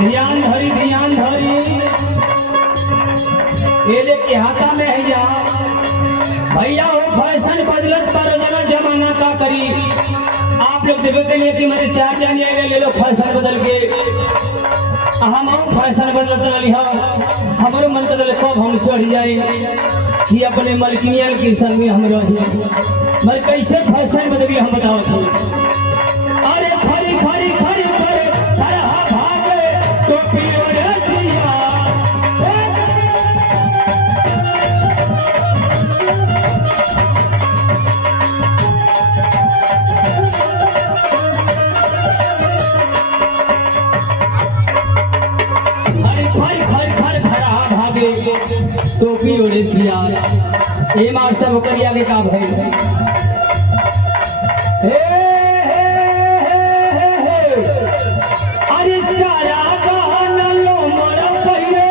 ध्यान धरी ये लेके हाथा में है जा भैया हो फैशन बदलत पर जरा जमाना का करी आप लोग देखो के लिए कि मेरे चार जाने ले लो फैशन बदल के हम फैशन बदलत रही हो हमारे मन का दिल कब हम चढ़ जाए कि अपने मलकिनियन के संग में हम रही मर कैसे फैशन बदली हम बताओ तो अरे खरी खरी खरी खरी हरा भागे तो पियोरे दिया टोपी ओढ़े सिया ये मार सब करिया के का भई अरे सारा गहना लोमड़ पहिरे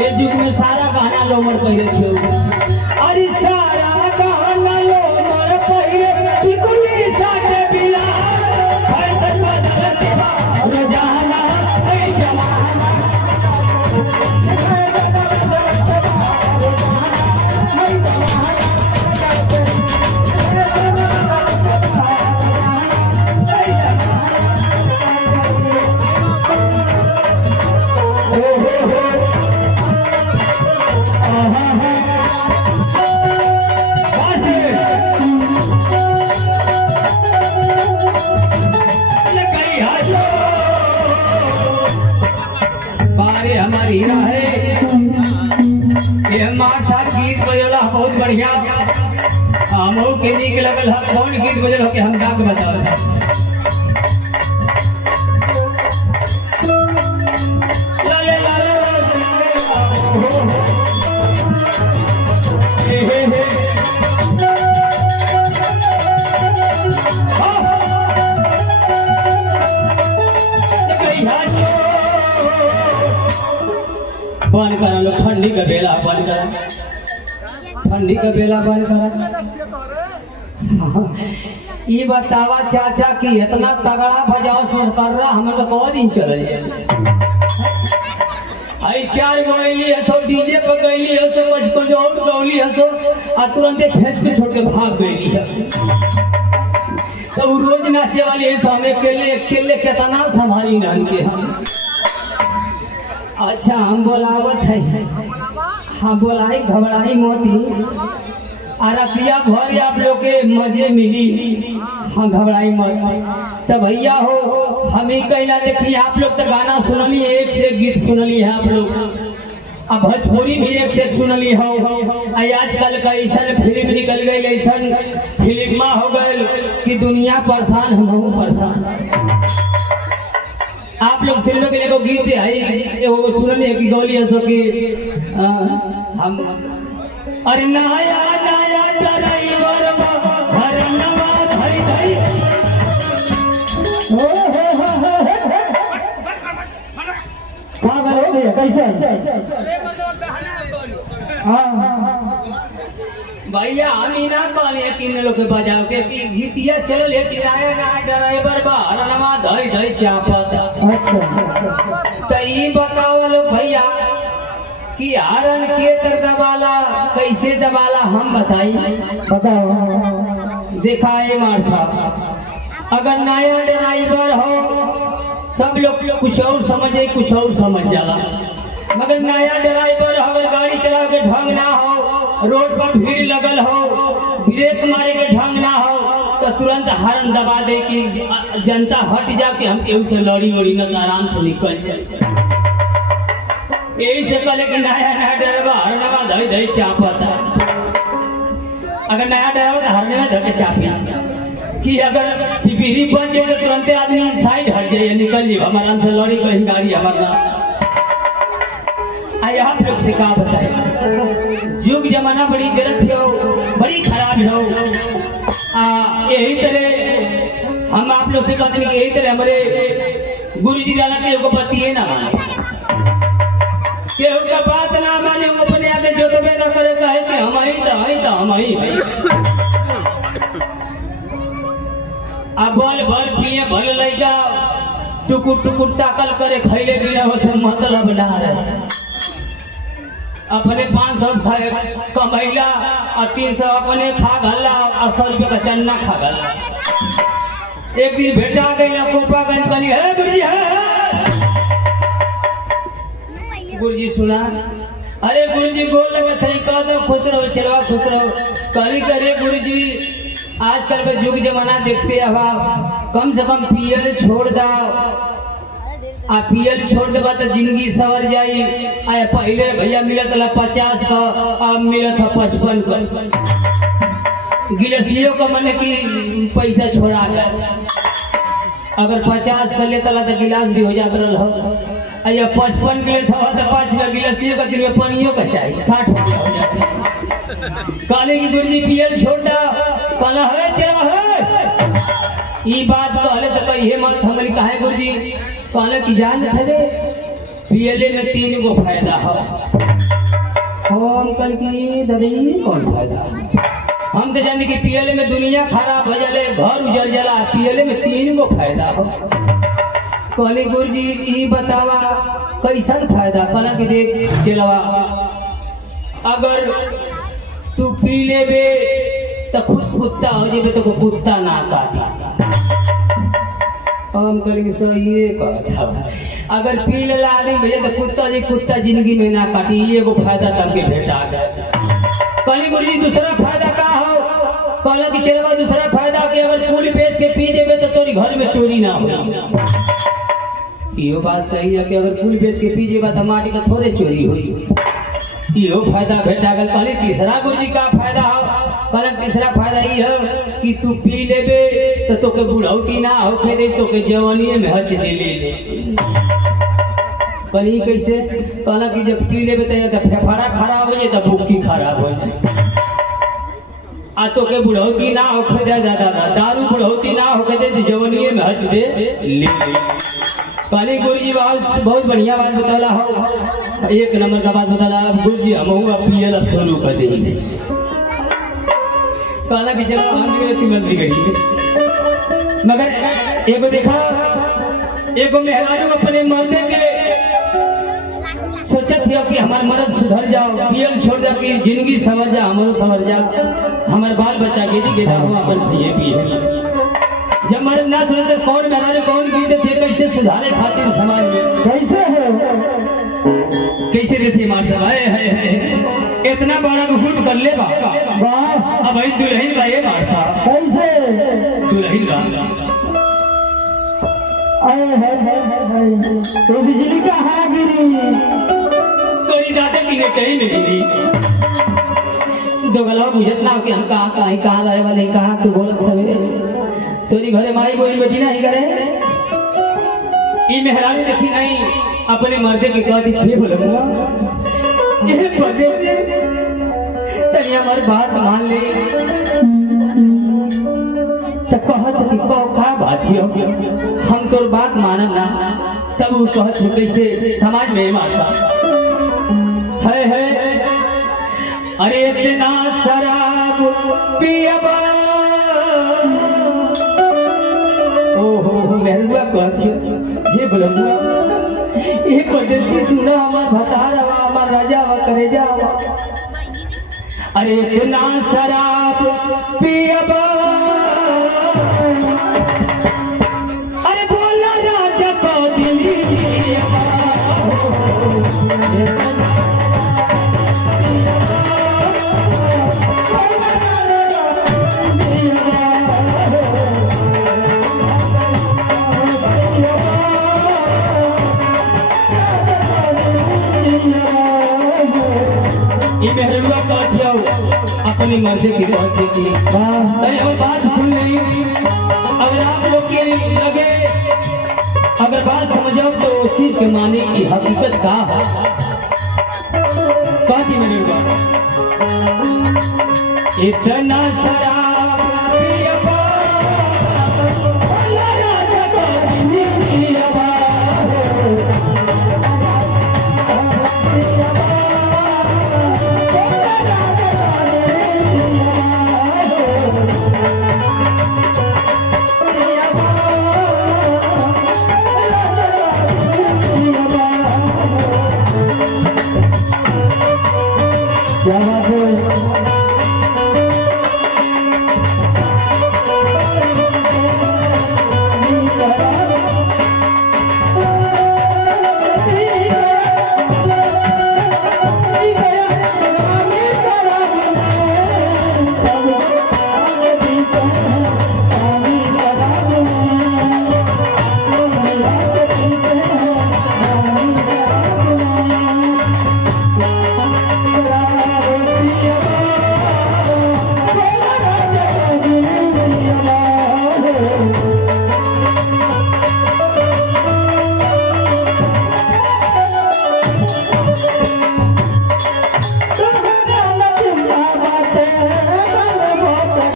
ये जुग में सारा गहना लोमड़ पहिरे थियो अरे सारा गहना लोमड़ पहिरे टिकुली साटे बिला फैशन बदल देवा रोजाना ए जमाना हमारी हीरा है ये हमारे साथ गीत बजला बहुत बढ़िया हम के नीक लगल हम कौन गीत बजल हो के हम गा के बताओ लाले लाले बंद करा लो ठंडी का बेला बंद करा ठंडी का बेला बंद करा ये बतावा चाचा की इतना तगड़ा बजाओ सोच कर रहा हम तो कौ दिन चल आई चार गईली है सब डीजे पर गईली है सब कुछ और गौली है सब आ तुरंत फेंच के छोड़ के भाग गईली है तो वो रोज नाचे वाली है सामने अकेले कितना संभाली नान के हम अच्छा हम बोलावत है हाँ बोलाई घबराई मोती आरतिया भर आप लोग के मजे मिली हाँ घबराई मत तो भैया हो हम ही कहना देखिए आप लोग तो गाना सुनली एक से एक गीत सुनली है आप लोग अब भोजपुरी भी एक से एक सुनली हो आजकल का ऐसा फिल्म निकल गई ऐसा फिल्मा हो गए कि दुनिया परेशान हम परेशान आप लोग सिनेमा के लिए गीत है वो सुनलिए कि गौली हंसो कि हम अरे नया नया ड्राइवर घर नवा धई धई कहाँ गए भैया कैसे भैया हम ही ना कहलिए कि इन लोग बजाओ के गीतिया चलो ले किराया ना ड्राइवर बाहर नवा धई धई चापता अच्छा तो ये बताओ लोग भैया कि हारन के तर दबाला कैसे दबाला हम बताई बताओ दिखाए मार साहब अगर नया ड्राइवर हो सब लोग कुछ और समझे कुछ और समझ जाला मगर नया ड्राइवर अगर गाड़ी चला के ढंग ना हो रोड पर भीड़ लगल हो ब्रेक मारे के ढंग ना हो तो तुरंत हॉर्न दबा दे कि जनता हट जाके हम केहू से लड़ी वड़ी न आराम से निकल जाए यही से कहले कि नया ड्राइवर हरनवा धई धई चापता अगर नया ड्राइवर हरने में धके चाप कि अगर बिजली बन जाए तो तुरंत आदमी साइड हट जाए निकल जाए हम आराम से लड़ी कहीं गाड़ी हमारा आप लोग से कहा बताए युग जमाना बड़ी गलत हो बड़ी खराब हो यही तरह हम आप लोग से कहते हैं कि यही तरह हमारे गुरु जी राना के को पति है ना केहू का बात ना माने वो अपने आगे जो तो ना करे कहे कि हम ही अब बल भर पिए भल लड़का टुकुर टुकुर ताकल करे खैले बिना हो सब मतलब ना रहे। अपने 500 कमैला और 300 अपने खा गला और 100 रुपये का चन्ना खा गला। एक दिन भेटा गई कोपागंज कनी है गुरुजी है गुरुजी सुना। अरे गुरुजी गोल लगा था कह दो खुश रहो चलवा खुश रहो। कहली करे गुरुजी आजकल का युग जमाना देखते अब कम से कम पियल छोड़ दा। आ पियल छोड़ देबा तो जिंदगी सवर जाई। आ पहले भैया मिलत ला 50 का अब मिलत है 55 का। गिलसियों का मन की पैसा छोड़ा गया। अगर 50 का लेता ला तो गिलास भी हो जात रहा। या 55 के लेता हुआ तो 5 का गिलसियों का दिन में पानियों का चाहिए 60 हो जाते। कहले की गुरुजी पियल छोड़ दा। कहला है चला है ई बात कहले तो कहिए मत हमरी काहे गुरुजी। कहले की जान थे पियले में 3 गो फायदा है। हम कल की ददी कौन फायदा। हम तो जानते कि पियले में दुनिया खराब हो जाले घर उजड़ जाला पियले में 3 गो फायदा है। कहले गुरुजी ई बतावा कैसन फायदा। कहला कि देख चलवा अगर तू पी लेबे तो खुद कुत्ता हो जेबे तो कुत्ता ना काटा। हम कहेंगे सही ये कहता अगर पी लेला आदमी भैया तो कुत्ता जिंदगी में ना काटी। ये को फायदा तब भेटा गया। कहली गुरुजी दूसरा फायदा का हो। कहला कि चलवा दूसरा फायदा कि अगर फूल बेच के पी जेबे तो तोरी घर में चोरी ना हो। यो बात सही है कि अगर फूल बेच के पी जेबा तो माटी का थोड़े चोरी हुई। यो फायदा भेटा गया। कहली तीसरा गुरुजी का फायदा हो। कहला तीसरा फायदा ये है कि तू पी लेबे तो तोके बुढ़ौती ना होके दे तोके जवानीए में हच दे ले। कहली कैसे। कहला कि जब पी लेबे तो फेफड़ा खराब हो जाए तो बुक्की खराब हो जाए। आ तोके बुढ़ौती ना होके दे दादा दारू बुढ़ौती ना होके दे तो जवानीए में हच दे ले। कहली गुरुजी बहुत बढ़िया बात बताला हो। एक नंबर का बात बताला गुरुजी हम पियल अब शुरू कर देंगे। कहला कि चलो हम भी मंदिर गई मगर एगो देखा एगो मेहरारू अपने मर्दे के सोचत है कि हमार मर्द सुधर जाओ पियल छोड़ जा कि जिंदगी संवर जा हमारो संवर जा हमार बाल बच्चा गेदी गेदा हो अपन भैया पिए। जब मर्द ना सुने तो कौन मेहरारू कौन गीत थे कैसे सुधारे खातिर समाज में कैसे है कैसे रहते मार सब है इतना बड़ा घुट कर ले बा वाह अब भाई दुल्हन भाई मार साहब कैसे दुल्हन बा आए है तो बिजली कहाँ गिरी। तोरी दादा की ने कहीं नहीं गिरी। दो गला बुझत ना कि हम कहाँ रहे वाले कहाँ तू बोलत हवे। तोरी घरे माई बोल बेटी नहीं करे। ई मेहरानी देखी नहीं अपने मर्दे के कहती थे बोलूंगा ये परदेसी तनी हमारी बात मान ले। तो कहत कि का बात हो हम तोर बात मानब ना। तब वो कहत कैसे समाज में मारता है। अरे इतना शराब पियबा ओहो मेहरुआ कहत हे बोलूंगा ये परदेसी सुना हमार भतार हवा हमार राजा हवा करेजा हवा। अरे इतना शराब पियबा अरे बोला राजा को दिली अपनी मर्जी की रहती की। अरे और बात सुन ली अगर आप लोग के लगे अगर बात समझो तो चीज के माने की हकीकत का है। काटी मेरे इतना शराब